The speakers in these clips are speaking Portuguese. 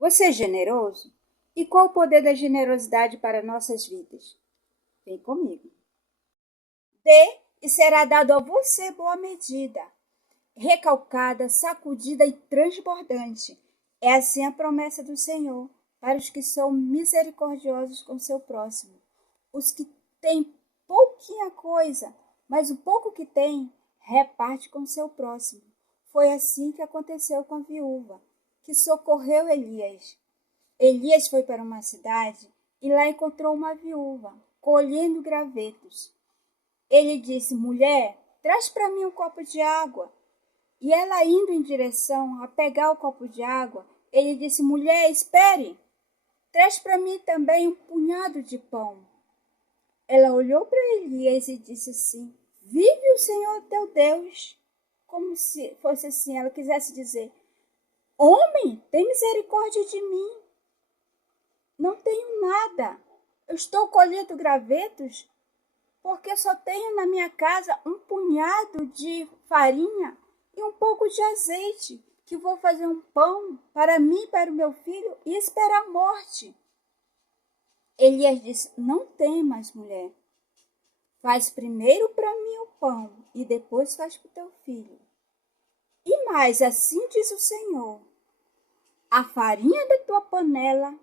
Você é generoso? E qual o poder da generosidade para nossas vidas? Vem comigo. Dê e será dado a você boa medida, recalcada, sacudida e transbordante. É assim a promessa do Senhor para os que são misericordiosos com seu próximo. Os que têm pouquinha coisa, mas o pouco que têm, reparte com seu próximo. Foi assim que aconteceu com a viúva, que socorreu Elias. Elias foi para uma cidade e lá encontrou uma viúva, colhendo gravetos. Ele disse: mulher, traz para mim um copo de água. E ela indo em direção a pegar o copo de água, ele disse: mulher, espere, traz para mim também um punhado de pão. Ela olhou para Elias e disse assim: vive o Senhor teu Deus. Como se fosse assim, ela quisesse dizer: homem, tem misericórdia de mim. Não tenho nada. Eu estou colhendo gravetos porque só tenho na minha casa um punhado de farinha e um pouco de azeite, que vou fazer um pão para mim e para o meu filho e esperar a morte. Elias disse: não temas, mulher. Faz primeiro para mim o pão e depois faz para o teu filho. E mais, assim diz o Senhor: a farinha da tua panela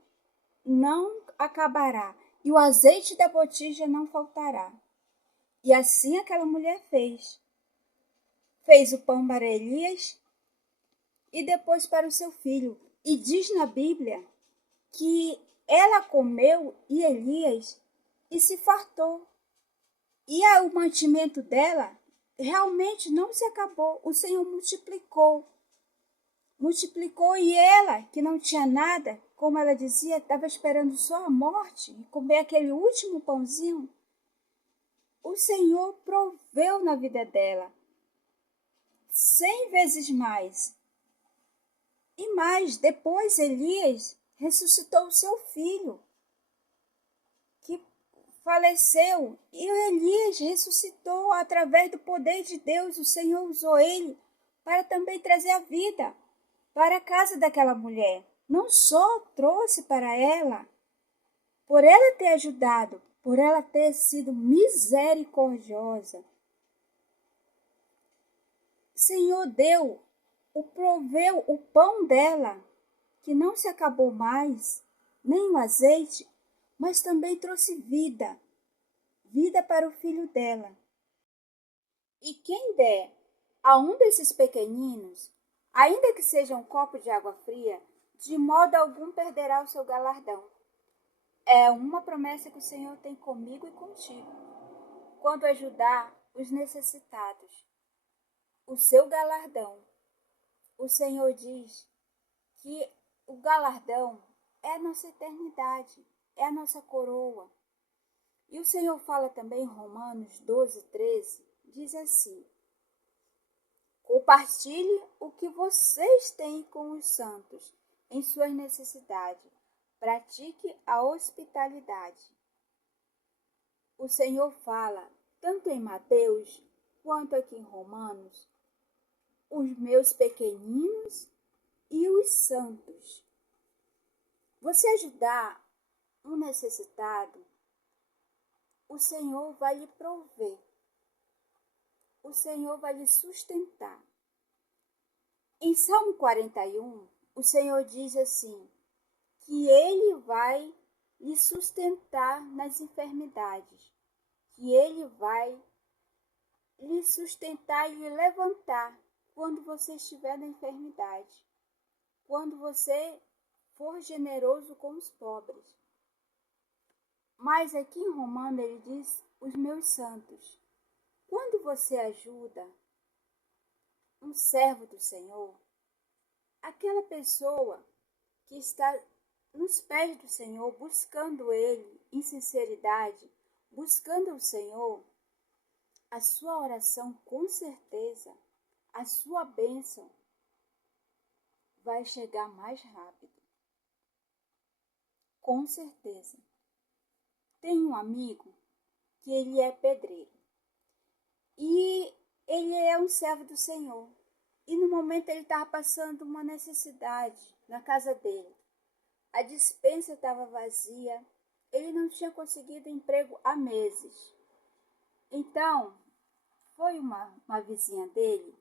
não acabará e o azeite da botija não faltará. E assim aquela mulher fez. Fez o pão para Elias e depois para o seu filho. E diz na Bíblia que ela comeu e Elias e se fartou. E o mantimento dela realmente não se acabou. O Senhor multiplicou. Multiplicou e ela, que não tinha nada, como ela dizia, estava esperando só a morte e comer aquele último pãozinho. O Senhor proveu na vida dela 100 vezes mais. E mais, depois Elias ressuscitou o seu filho, que faleceu. E Elias ressuscitou através do poder de Deus. O Senhor usou ele para também trazer a vida para a casa daquela mulher. Não só trouxe para ela, por ela ter ajudado, por ela ter sido misericordiosa. O Senhor proveu o pão dela, que não se acabou mais, nem o azeite, mas também trouxe vida, vida para o filho dela. E quem der a um desses pequeninos, ainda que seja um copo de água fria, de modo algum perderá o seu galardão. É uma promessa que o Senhor tem comigo e contigo, quando ajudar os necessitados. O seu galardão. O Senhor diz que o galardão é a nossa eternidade, é a nossa coroa. E o Senhor fala também em Romanos 12:13, diz assim: compartilhe o que vocês têm com os santos em suas necessidades. Pratique a hospitalidade. O Senhor fala, tanto em Mateus quanto aqui em Romanos, os meus pequeninos e os santos. Você ajudar um necessitado, o Senhor vai lhe prover. O Senhor vai lhe sustentar. Em Salmo 41, o Senhor diz assim, que Ele vai lhe sustentar nas enfermidades, que Ele vai lhe sustentar e lhe levantar quando você estiver na enfermidade, quando você for generoso com os pobres. Mas aqui em Romano ele diz, os meus santos. Quando você ajuda um servo do Senhor, aquela pessoa que está nos pés do Senhor, buscando Ele em sinceridade, buscando o Senhor, a sua oração, com certeza, a sua bênção vai chegar mais rápido. Com certeza. Tem um amigo que ele é pedreiro. E ele é um servo do Senhor. E no momento ele estava passando uma necessidade na casa dele. A despensa estava vazia. Ele não tinha conseguido emprego há meses. Então, foi uma vizinha dele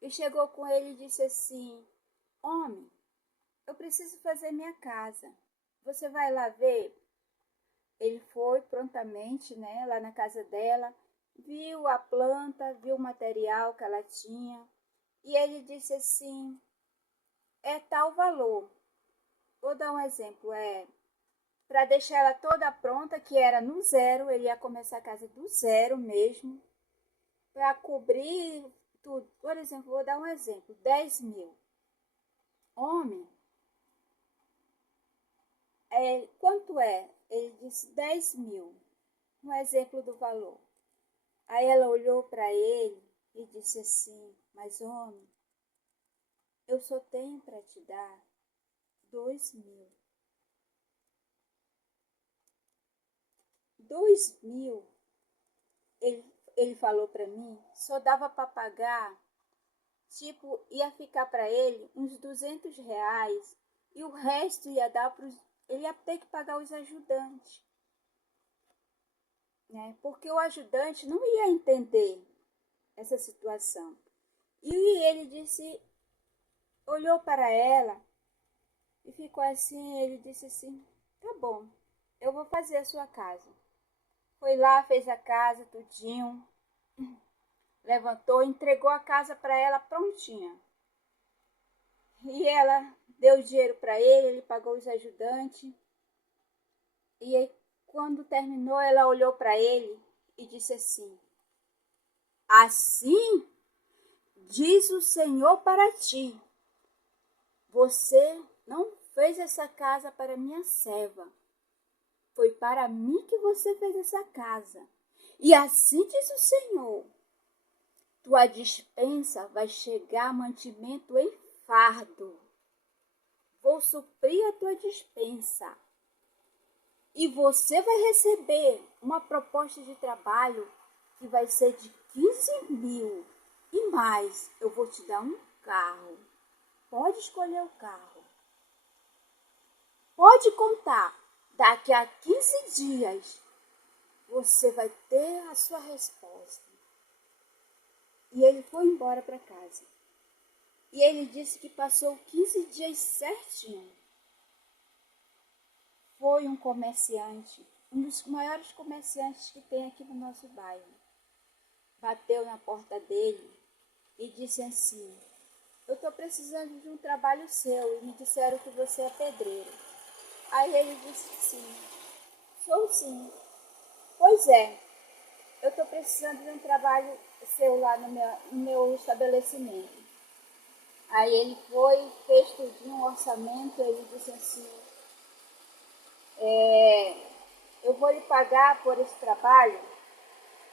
e chegou com ele e disse assim: homem, eu preciso fazer minha casa. Você vai lá ver? Ele foi prontamente, né, lá na casa dela, viu a planta, viu o material que ela tinha e ele disse assim: é tal valor. Vou dar um exemplo, para deixar ela toda pronta, que era no zero, ele ia começar a casa do zero mesmo, para cobrir tudo. Por exemplo, vou dar um exemplo, 10 mil. Homem, quanto é? Ele disse 10 mil, um exemplo do valor. Aí ela olhou para ele e disse assim: mas homem, eu só tenho para te dar 2 mil. 2 mil, ele falou para mim, só dava para pagar, tipo, ia ficar para ele uns R$ 200 e o resto ia dar para ele ia ter que pagar os ajudantes, né? Porque o ajudante não ia entender essa situação. E ele disse, olhou para ela e ficou assim, ele disse assim: tá bom, eu vou fazer a sua casa. Foi lá, fez a casa, tudinho, levantou, entregou a casa para ela prontinha. E ela deu dinheiro para ele pagou os ajudantes. E aí, quando terminou, ela olhou para ele e disse assim: assim diz o Senhor para ti, você não fez essa casa para minha serva, foi para mim que você fez essa casa. E assim diz o Senhor: tua despensa vai chegar mantimento em fardo. Vou suprir a tua despensa. E você vai receber uma proposta de trabalho que vai ser de 15 mil. E mais, eu vou te dar um carro. Pode escolher o carro. Pode contar. Daqui a 15 dias, você vai ter a sua resposta. E ele foi embora para casa. E ele disse que passou 15 dias certinho. Foi um comerciante, um dos maiores comerciantes que tem aqui no nosso bairro. Bateu na porta dele e disse assim: eu estou precisando de um trabalho seu e me disseram que você é pedreiro. Aí ele disse sim. Sou sim. Pois é, eu estou precisando de um trabalho seu lá no meu estabelecimento. Aí ele foi, fez tudinho, um orçamento, ele disse assim: eu vou lhe pagar por esse trabalho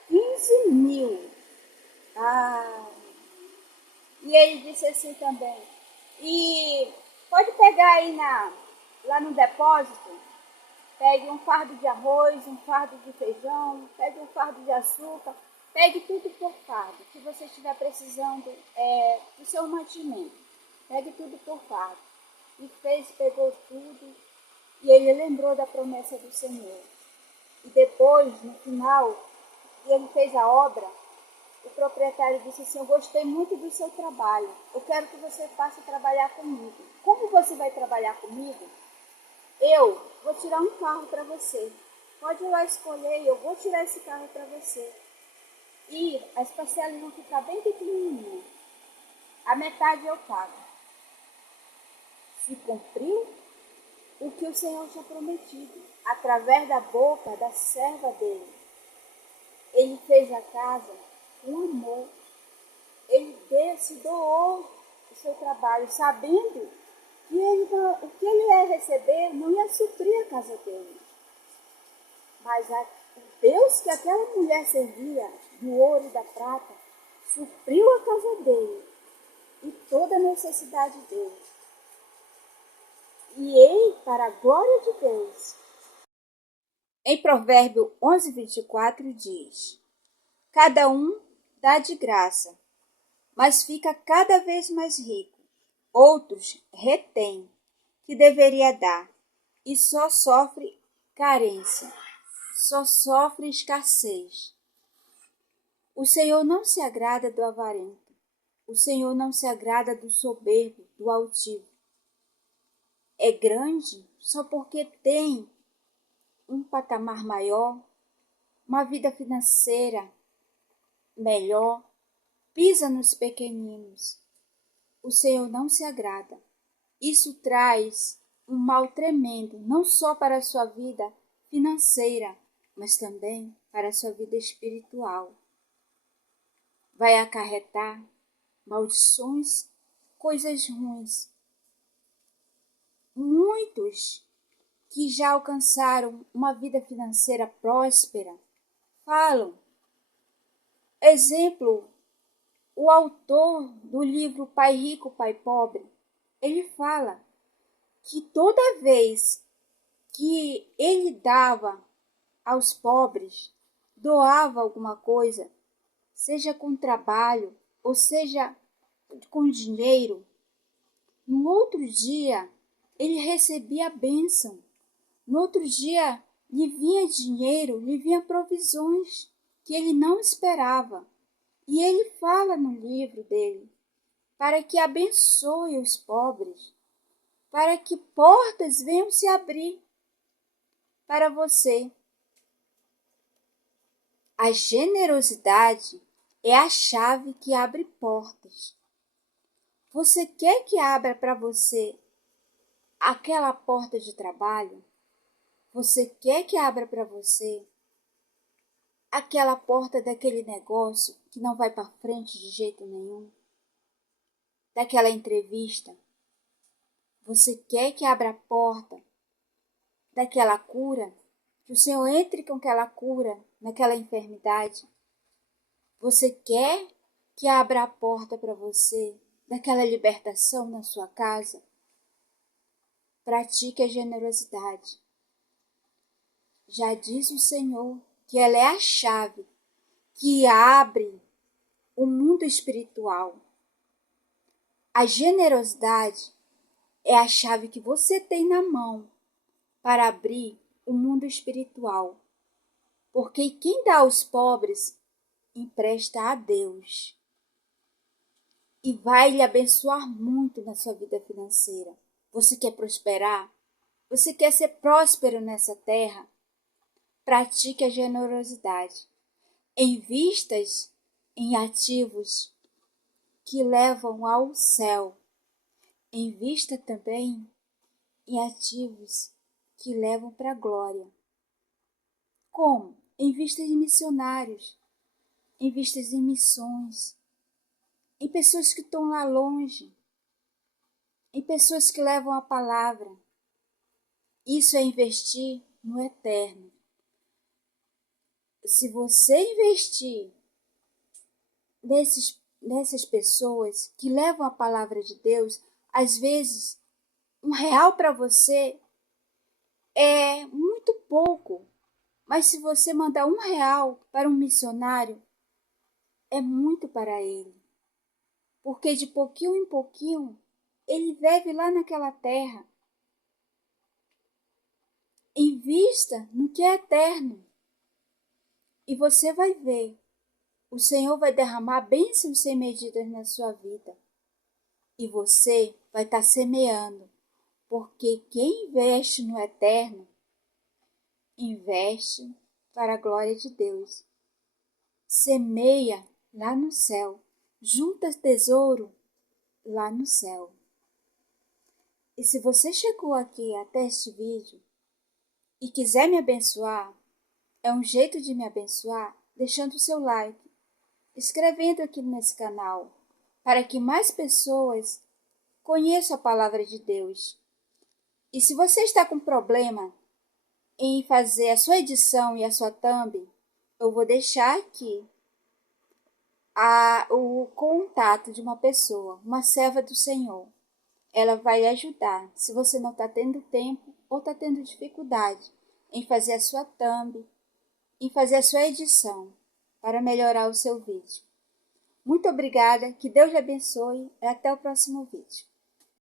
15 mil. Ah, e ele disse assim também: e pode pegar aí lá no depósito, pegue um fardo de arroz, um fardo de feijão, pegue um fardo de açúcar, pegue tudo por fardo, que você estiver precisando do seu mantimento. Pegue tudo por fardo. E pegou tudo, e ele lembrou da promessa do Senhor. E depois, no final, ele fez a obra, o proprietário disse assim: eu gostei muito do seu trabalho, eu quero que você passe a trabalhar comigo. Como você vai trabalhar comigo? Eu vou tirar um carro para você. Pode ir lá escolher, eu vou tirar esse carro para você. E as parcelas vão ficar bem pequenininhas. A metade eu pago. Se cumpriu o que o Senhor tinha prometido, através da boca da serva dele. Ele fez a casa com amor. Ele se doou o seu trabalho, sabendo que o que ele ia receber não ia suprir a casa dele. Mas o Deus que aquela mulher servia, do ouro e da prata, supriu a casa dele e toda a necessidade dele. E ele, para a glória de Deus. Em Provérbio 11:24 diz: cada um dá de graça, mas fica cada vez mais rico. Outros retêm, que deveria dar, e só sofre carência, só sofre escassez. O Senhor não se agrada do avarento, o Senhor não se agrada do soberbo, do altivo. É grande só porque tem um patamar maior, uma vida financeira melhor, pisa nos pequeninos. O Senhor não se agrada. Isso traz um mal tremendo, não só para a sua vida financeira, mas também para a sua vida espiritual. Vai acarretar maldições, coisas ruins. Muitos que já alcançaram uma vida financeira próspera falam. Exemplo, o autor do livro Pai Rico, Pai Pobre, ele fala que toda vez que ele dava aos pobres, doava alguma coisa, seja com trabalho ou seja com dinheiro, no outro dia ele recebia a bênção. No outro dia lhe vinha dinheiro, lhe vinha provisões que ele não esperava. E ele fala no livro dele, para que abençoe os pobres, para que portas venham se abrir para você. A generosidade é a chave que abre portas. Você quer que abra para você aquela porta de trabalho? Você quer que abra para você aquela porta daquele negócio que não vai para frente de jeito nenhum? Daquela entrevista? Você quer que abra a porta daquela cura? Que o Senhor entre com aquela cura naquela enfermidade? Você quer que abra a porta para você daquela libertação na sua casa? Pratique a generosidade. Já disse o Senhor que ela é a chave que abre o mundo espiritual. A generosidade é a chave que você tem na mão para abrir o mundo espiritual. Porque quem dá aos pobres empresta a Deus e vai lhe abençoar muito na sua vida financeira. Você quer prosperar? Você quer ser próspero nessa terra? Pratique a generosidade. Invistas em ativos que levam ao céu. Invista também em ativos que levam para a glória. Como? Invista em missionários, invista em missões, em pessoas que estão lá longe, em pessoas que levam a palavra. Isso é investir no eterno. Se você investir nessas pessoas que levam a palavra de Deus, às vezes R$ 1 para você é muito pouco, mas se você mandar R$ 1 para um missionário, é muito para ele, porque de pouquinho em pouquinho ele vive lá naquela terra. Invista no que é eterno e você vai ver. O Senhor vai derramar bênçãos sem medidas na sua vida. E você vai estar semeando, porque quem investe no eterno, investe para a glória de Deus. Semeia lá no céu, junta tesouro lá no céu. E se você chegou aqui até este vídeo e quiser me abençoar, é um jeito de me abençoar deixando o seu like, inscrevendo aqui nesse canal, para que mais pessoas conheçam a palavra de Deus. E se você está com problema em fazer a sua edição e a sua thumb, eu vou deixar aqui o contato de uma pessoa, uma serva do Senhor. Ela vai ajudar, se você não está tendo tempo ou está tendo dificuldade em fazer a sua thumb, em fazer a sua edição, para melhorar o seu vídeo. Muito obrigada, que Deus lhe abençoe e até o próximo vídeo.